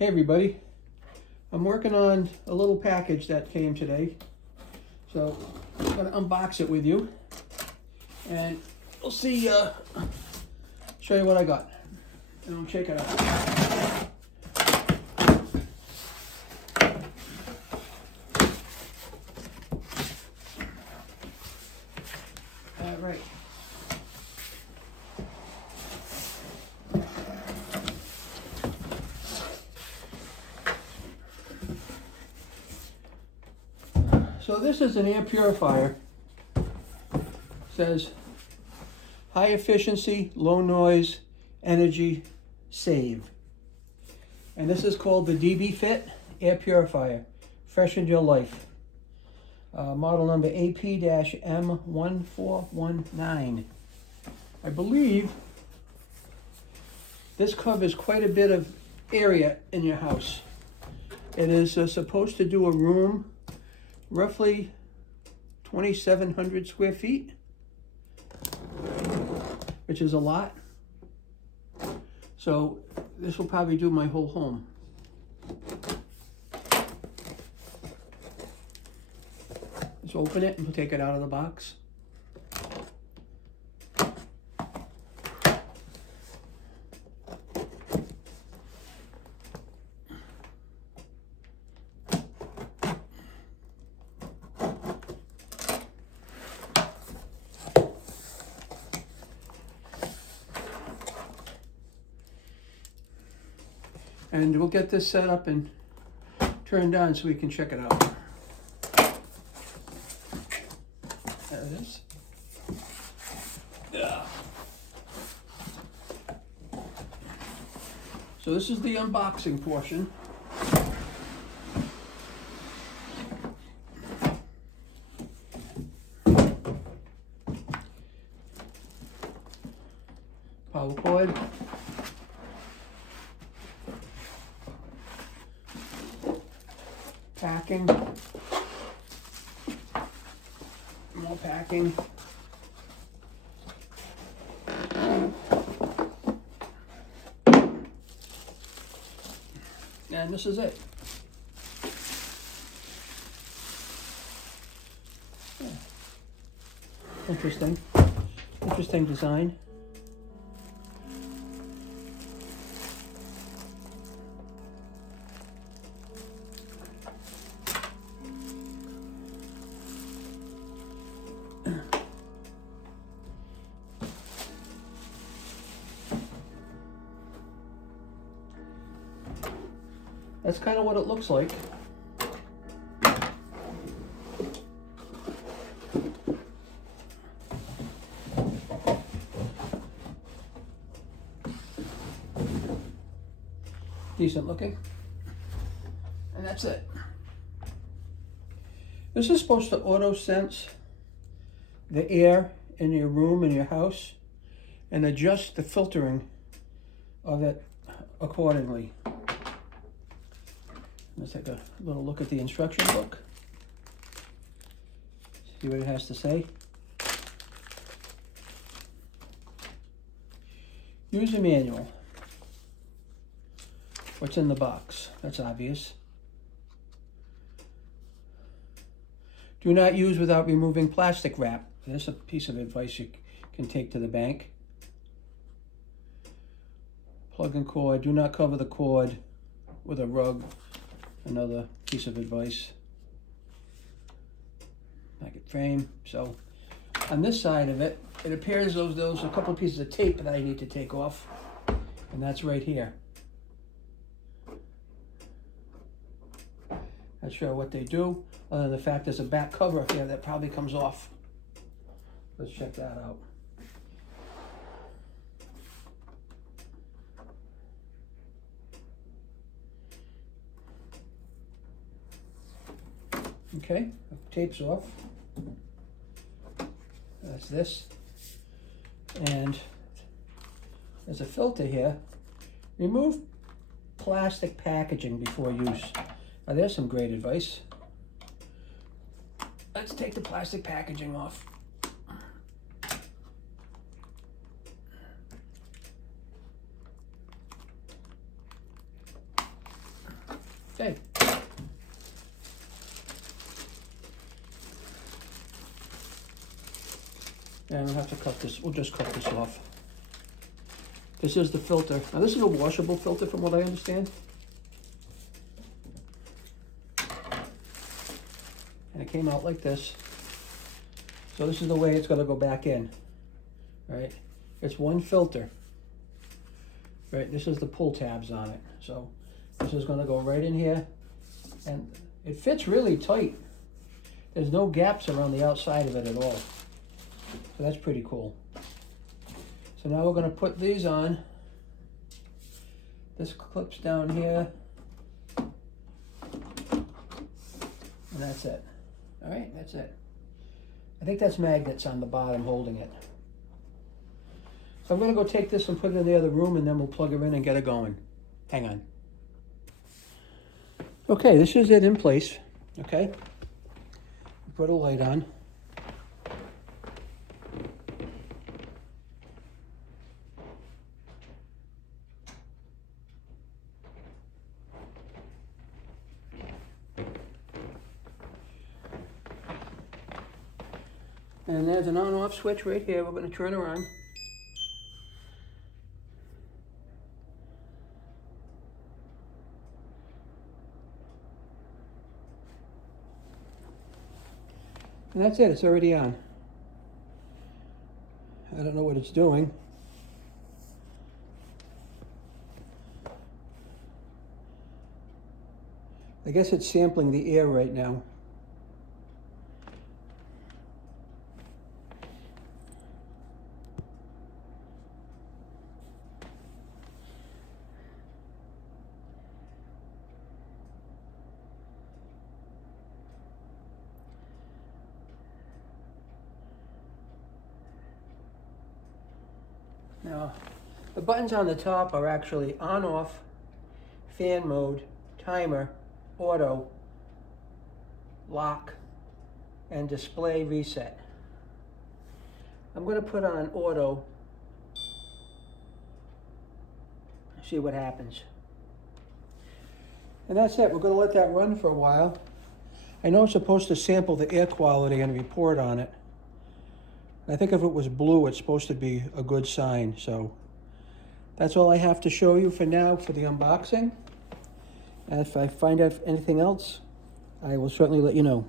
Hey everybody, I'm working on a little package that came today, so I'm going to unbox it with you and we'll see, show you what I got and we'll check it out. Alright. So this is an air purifier. It says high efficiency, low noise, energy save. And this is called the DBFIT Air Purifier. Freshen your life. Model number AP-M1419. I believe this covers quite a bit of area in your house. It is supposed to do a room roughly 2,700 square feet, which is a lot. So this will probably do my whole home. Let's open it and we'll take it out of the box. And we'll get this set up and turned on so we can check it out. There it is. Yeah. So this is the unboxing portion. Power cord. Packing, more packing, and this is it. Yeah. Interesting design. That's kind of what it looks like. Decent looking. And that's it. This is supposed to auto sense the air in your room, in your house, and adjust the filtering of it accordingly. Let's take a little look at the instruction book. See what it has to say. User manual. What's in the box? That's obvious. Do not use without removing plastic wrap. There's a piece of advice you can take to the bank. Plug and cord. Do not cover the cord with a rug. Another piece of advice. Packet frame. So on this side of it, it appears those a couple of pieces of tape that I need to take off, and that's right here. Not sure what they do, other than the fact there's a back cover here that probably comes off. Let's check that out. Okay, the tape's off. That's this. And there's a filter here. Remove plastic packaging before use. Now there's some great advice. Let's take the plastic packaging off. Okay. And we'll have to cut this, we'll just cut this off. This is the filter. Now this is a washable filter from what I understand. And it came out like this. So this is the way it's gonna go back in, right? It's one filter, right? This is the pull tabs on it. So this is gonna go right in here and it fits really tight. There's no gaps around the outside of it at all. So that's pretty cool. So now we're going to put these on. This clips down here. And that's it. All right, that's it. I think that's magnets on the bottom holding it. So I'm going to go take this and put it in the other room and then we'll plug her in and get it going. Hang on. Okay, this is it in place. Okay. Put a light on. And there's an on-off switch right here. We're going to turn her on. And that's it. It's already on. I don't know what it's doing. I guess it's sampling the air right now. Now, the buttons on the top are actually on, off, fan mode, timer, auto, lock, and display reset. I'm going to put on auto, see what happens. And that's it. We're going to let that run for a while. I know it's supposed to sample the air quality and report on it. I think if it was blue, it's supposed to be a good sign. So that's all I have to show you for now for the unboxing. And if I find out anything else, I will certainly let you know.